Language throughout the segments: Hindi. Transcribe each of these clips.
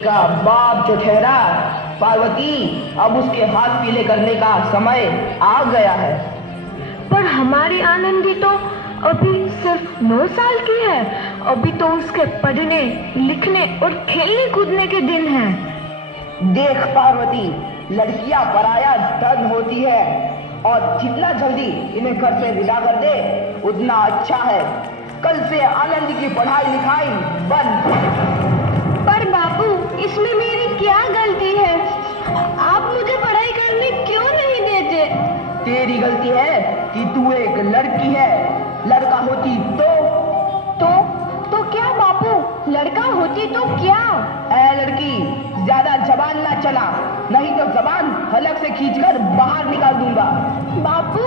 का बाप जो ठहरा, पार्वती, अब उसके हाथ पीले करने का समय आ गया है। पर हमारी आनंदी तो अभी सिर्फ 9 साल की है। अभी तो उसके पढ़ने, लिखने और खेलने कूदने के दिन हैं। देख पार्वती, लड़कियां पराया धन होती है और जितना जल्दी इन्हें घर से विदा कर दे उतना अच्छा है। कल से आनंदी की पढ़ाई लिखाई बंद। पर बापू, इसमें मेरी क्या गलती है? आप मुझे पढ़ाई करने क्यों नहीं देते? तेरी गलती है कि तू एक लड़की है। लड़का होती तो क्या बापू? लड़का होती तो क्या? ऐ लड़की, ज्यादा जबान ना चला, नहीं तो जबान हलक से खींचकर बाहर निकाल दूंगा। बापू,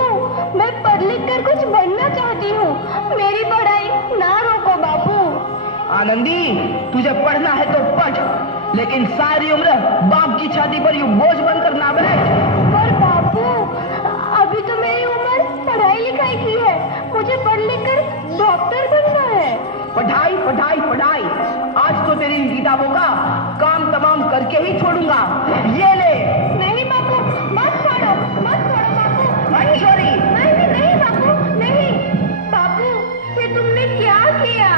मैं पढ़ लिख कर कुछ बनना चाहती हूँ। मेरी पढ़ाई ना रोको बापू। आनंदी, तुझे पढ़ना है तो पढ़, लेकिन सारी उम्र बाप की छाती पर यूं बोझ बनकर ना बैठ। पर बापू, अभी तो मेरी उम्र पढ़ाई लिखाई की है। मुझे पढ़ लिख कर डॉक्टर बनना है। पढ़ाई पढ़ाई पढ़ाई, आज तो तेरी इन किताबों का काम तमाम करके ही छोड़ूंगा। ये ले। नहीं बापू, मत छोड़ो बापू। मंशोरी। नहीं बापू, नहीं। बापू, ये तुमने क्या किया?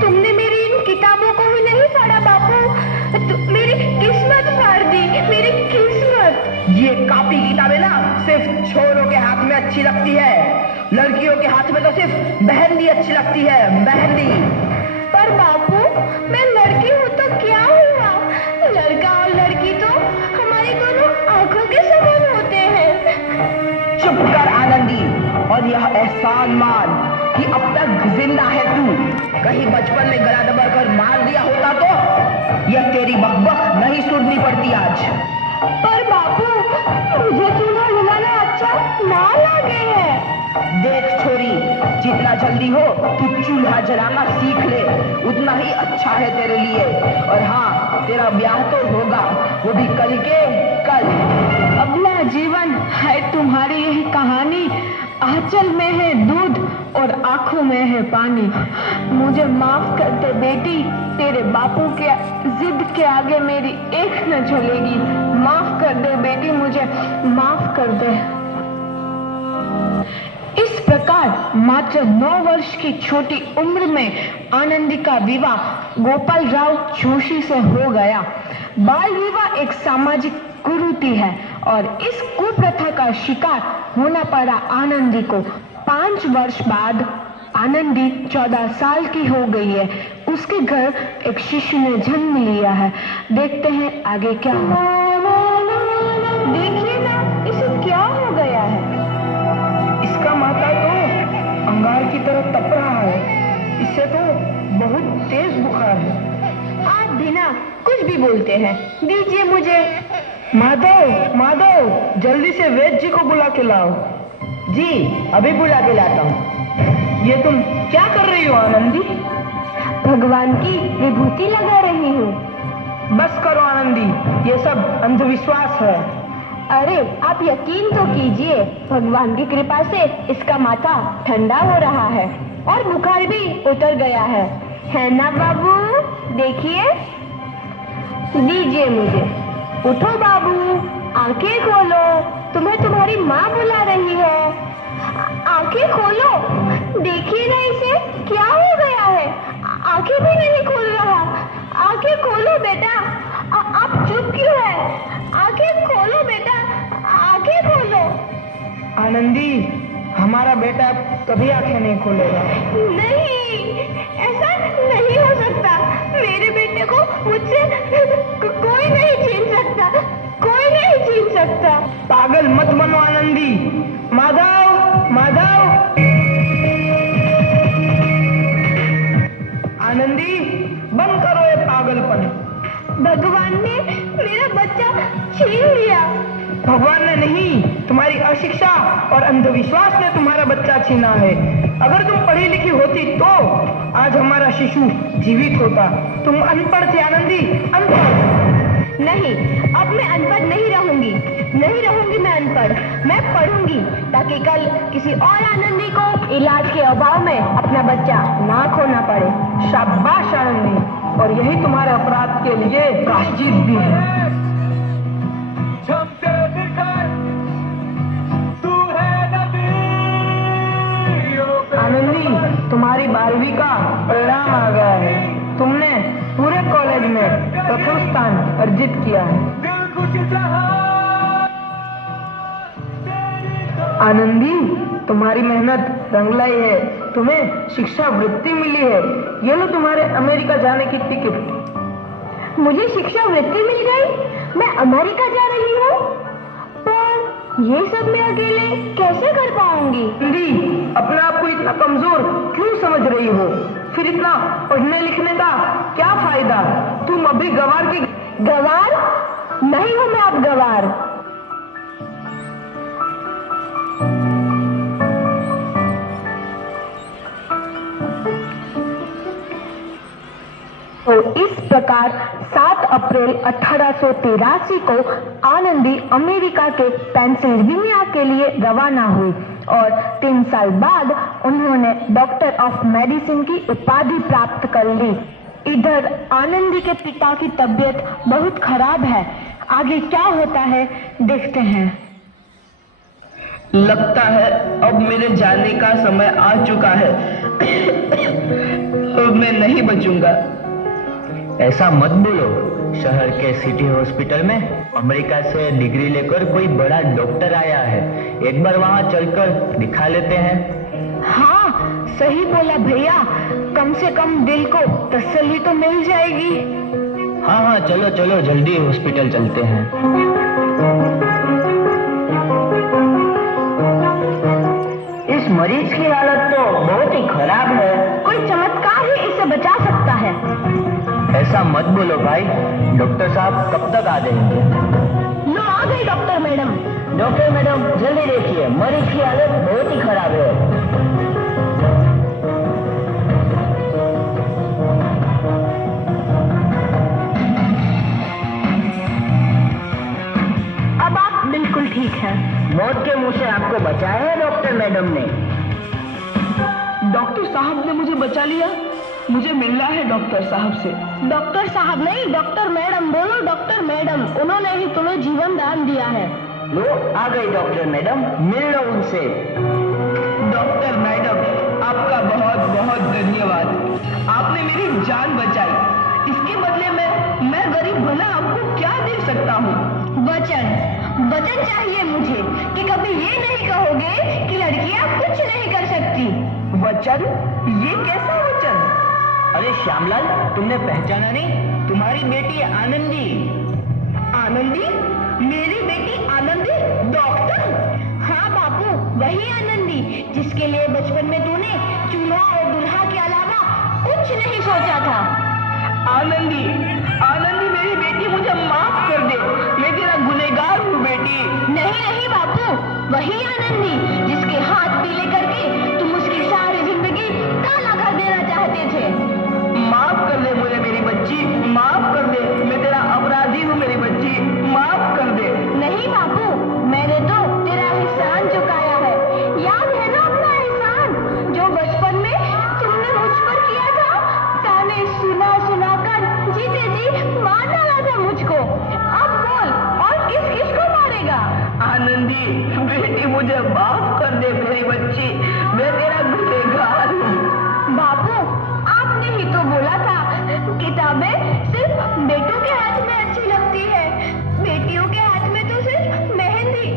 तुमने मेरी इन किताबों को ही नहीं फाड़ा बापू, मेरी किस्मत फाड़ दी, मेरी किस्मत। ये कॉपी किताबें ना सिर्फ छोरों के हाथ में अच्छी लगती है, लड़कियों के हाथ में तो सिर्फ मेहंदी अच्छी लगती है, मेहंदी। पर बापू, मैं लड़की हूँ तो क्या हुआ? लड़का और लड़की तो हमारी दोनों आंखों के समान होते हैं। चुप कर आनंदी, और यह एहसान मान कि अब तक जिंदा है तू। कहीं बचपन में गला दबाकर मार दिया होता तो यह तेरी बकबक नहीं सुननी पड़ती आज। पर बापू, मुझे चूल्हा जलाना अच्छा ना लगे है। देख छोरी, जितना जल्दी हो तू चूल्हा जलाना सीख ले, उतना ही अच्छा है तेरे लिए। और हाँ, तेरा ब्याह तो होगा, वो भी कल के कल। अगला जीवन है तुम्हारी यही कहानी। आंचल में है दूध और आंखों में है पानी। मुझे माफ कर दे बेटी, तेरे बापू के जिद के आगे मेरी एक न चलेगी। माफ कर दे बेटी, मुझे माफ कर दे। इस प्रकार मात्र 9 वर्ष की छोटी उम्र में आनंदी का विवाह गोपाल राव जोशी से हो गया। बाल विवाह एक सामाजिक कुरीति है और इस कुप्रथा का शिकार होना पड़ा आनंदी को। 5 वर्ष बाद आनंदी 14 साल की हो गई है। उसके घर एक शिशु ने जन्म लिया है। देखते हैं आगे क्या हुआ। देखिए ना, इसे क्या हो गया है? इसका माथा तो अंगार की तरह तप रहा है। इससे तो बहुत तेज बुखार है। आप बिना कुछ भी बोलते हैं, दीजिए मुझे। माधव, जल्दी से वैद्य जी को बुला के लाओ। जी, अभी बुला के लाता हूँ। ये तुम क्या कर रही हो आनंदी? भगवान की विभूति लगा रही हूँ। बस करो आनंदी, ये सब अंधविश्वास है। अरे आप यकीन तो कीजिए, भगवान की कृपा से इसका माथा ठंडा हो रहा है और बुखार भी उतर गया है ना बाबू? देखिए, दीजिए मुझे। उठो बाबू, आंखें खोलो, तुम्हें तुम्हारी माँ बुला रही है। आंखें खोलो, देखिए ना इसे क्या हो गया है। आंखें भी नहीं खोल रहा। आंखें खोलो बेटा। आप चुप क्यों है? आंखें खोलो बेटा, आंखें खोलो। आनंदी, हमारा बेटा कभी आंखें नहीं खोलेगा। नहीं, ऐसा नहीं हो सकता। मेरे बेटे को मुझसे कोई नहीं छीन सकता, कोई नहीं छीन सकता। पागल मत बनो आनंदी। माधव, आनंदी, बंद करो ये पागलपन। भगवान ने मेरा बच्चा छीन लिया। भगवान ने नहीं, तुम्हारी अशिक्षा और अंधविश्वास ने तुम्हारा बच्चा छीना है। अगर तुम पढ़ी लिखी होती तो आज हमारा शिशु जीवित होता। तुम अनपढ़ थी आनंदी, अनपढ़। नहीं, अब मैं अनपढ़ नहीं रहूंगी मैं अनपढ़। मैं पढ़ूंगी ताकि कल किसी और आनंदी को इलाज के अभाव में अपना बच्चा ना खोना पड़े। शाबाश आनंदी, और यही तुम्हारे अपराध के लिए प्रायश्चित भी है। आनंदी, तुम्हारी 12वीं का परिणाम आ गया है। तुमने पूरे कॉलेज में प्रथम स्थान अर्जित किया है। आनंदी, तुम्हारी मेहनत रंग लाई है। तुम्हें शिक्षा वृत्ति मिली है। ये लो तुम्हारे अमेरिका जाने की टिकट। मुझे शिक्षा वृत्ति मिल गई, मैं अमेरिका जा रही हूँ। पर ये सब मैं अकेले कैसे कर पाऊंगी? आनंदी, अपने आप को इतना कमजोर क्यों समझ रही हो? फिर इतना पढ़ने लिखने का क्या फायदा? तुम अभी गवार की गवार नहीं हूँ मैं अब गवार। तो इस प्रकार 7 अप्रैल 1883 को आनंदी अमेरिका के पेंसिल्वेनिया के लिए रवाना हुई और 3 साल बाद उन्होंने डॉक्टर ऑफ मेडिसिन की उपाधि प्राप्त कर ली। इधर आनंदी के पिता की तबीयत बहुत खराब है। आगे क्या होता है देखते हैं। लगता है अब मेरे जाने का समय आ चुका है। अब मैं नहीं बचूंगा। ऐसा मत बोलो। शहर के सिटी हॉस्पिटल में अमेरिका से डिग्री लेकर कोई बड़ा डॉक्टर आया है। एक बार वहां चलकर दिखा लेते हैं। हाँ, सही बोला भैया। कम से कम दिल को तसल्ली तो मिल जाएगी। हाँ हाँ, चलो चलो जल्दी हॉस्पिटल चलते हैं। इस मरीज की हालत तो बहुत ही खराब है। कोई चमत्कार ही इसे बचा सकता है। ऐसा मत बोलो भाई। डॉक्टर साहब कब तक आ जाएंगे? लो आ गई डॉक्टर मैडम। डॉक्टर मैडम, जल्दी देखिए, मरीज की हालत बहुत ही खराब है। अब आप बिल्कुल ठीक हैं। मौत के मुंह से आपको बचाया है डॉक्टर मैडम ने। डॉक्टर साहब ने मुझे बचा लिया। मुझे मिलना है डॉक्टर साहब से। डॉक्टर साहब नहीं, डॉक्टर मैडम बोलो। डॉक्टर मैडम, उन्होंने ही तुम्हें जीवन दान दिया है। लो आ गई डॉक्टर मैडम, मिल लो उनसे। डॉक्टर मैडम, आपका बहुत बहुत धन्यवाद। आपने मेरी जान बचाई। इसके बदले में मैं गरीब भला आपको क्या दे सकता हूँ? वचन चाहिए मुझे कि कभी ये नहीं कहोगे कि लड़कियां कुछ नहीं कर सकती। वचन? ये कैसा वचन? अरे श्यामलाल, तुमने पहचाना नहीं? तुम्हारी बेटी आनंदी। आनंदी? मेरी बेटी आनंदी? डॉक्टर? हाँ बापू, वही आनंदी जिसके लिए बचपन में तूने चूल्हा और दूल्हा के अलावा कुछ नहीं सोचा था। आनंदी, आनंदी मेरी बेटी, मुझे माफ कर दे। मैं तेरा गुनहगार हूँ बेटी। नहीं नहीं बापू, वही आनंदी जिसके हाथ पीले करके तुम उसकी सारी जिंदगी काला कर देना चाहते थे। माफ कर दे मुझे मेरी बच्ची, माफ कर दे। मैं तेरा अपराधी हूँ मेरी बच्ची, माफ कर दे। नहीं बापू, मैंने तो तेरा एहसान चुकाया है। याद है ना अपना एहसान जो बचपन में तुमने मुझ पर किया था? ताने सुना सुना कर जीते जी मार डाला था मुझको। अब बोल, और किस किस को मारेगा? आनंदी बेटी, मुझे माफ कर दे मेरी बच्ची, मैं तेरा गुनहगार हूँ। बापू, आपने ही तो बोला था किताबें सिर्फ बेटों के हाथ में अच्छी लगती है, बेटियों के हाथ में तो सिर्फ मेहंदी।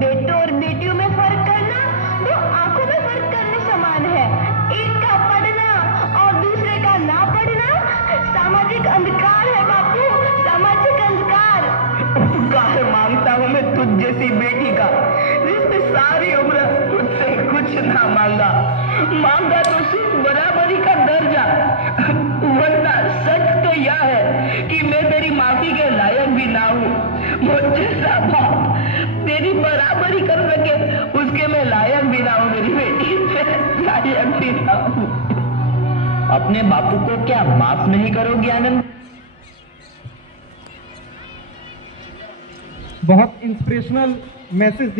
बेटों और बेटियों में फर्क करना तो आंखों में फर्क करने समान है। एक का पढ़ना और दूसरे का ना पढ़ना सामाजिक अंधकार है बापू, सामाजिक अंधकार। उपकार मांगता हूँ मैं तुझ जैसी बेटी का, जिसने सारी उम्र मुझसे कुछ ना मांगा तो सिर्फ बराबरी का दर्जा। वरना सच तो यह है कि मैं तेरी माफी के लायक भी ना हूँ। मुझ जैसा बाप तेरी बराबरी कर सके उसके मैं लायक भी ना हूँ मेरी बेटी, मैं लायक भी ना हूँ। अपने बापू को क्या माफ नहीं करोगी आनंद? बहुत इंस्पिरेशनल मैसेज